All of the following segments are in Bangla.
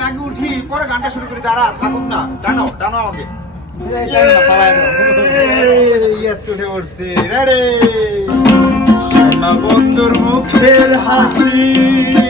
আমি আগে উঠি পরে গানটা শুরু করি। দাঁড়া থাকুক না। ডানো ডানো আমাকে উঠে পড়ছি। রে বন্ধুর মুখের হাসি।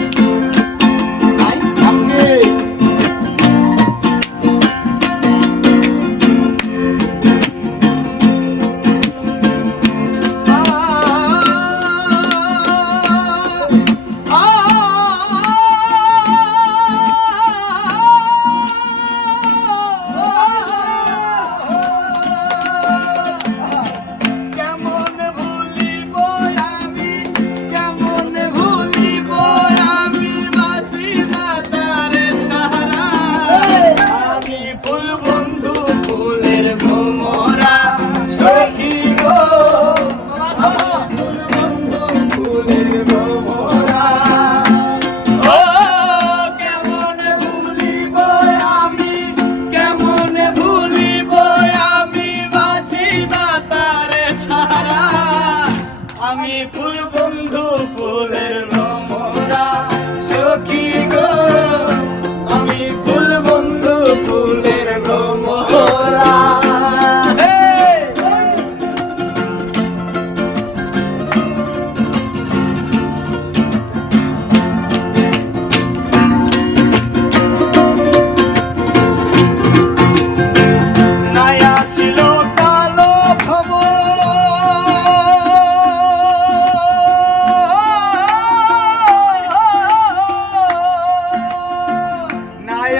আমি ফুলব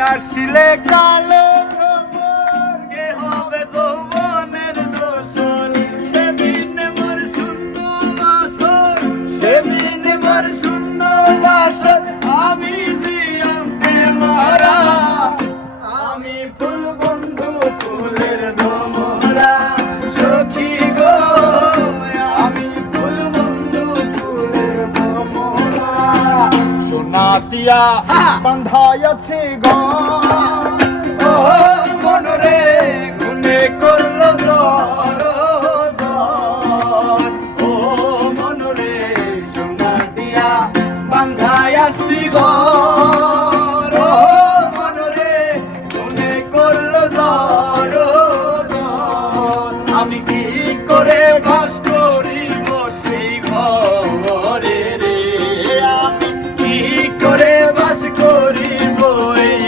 আসিলে কালো Và 他一起过。away.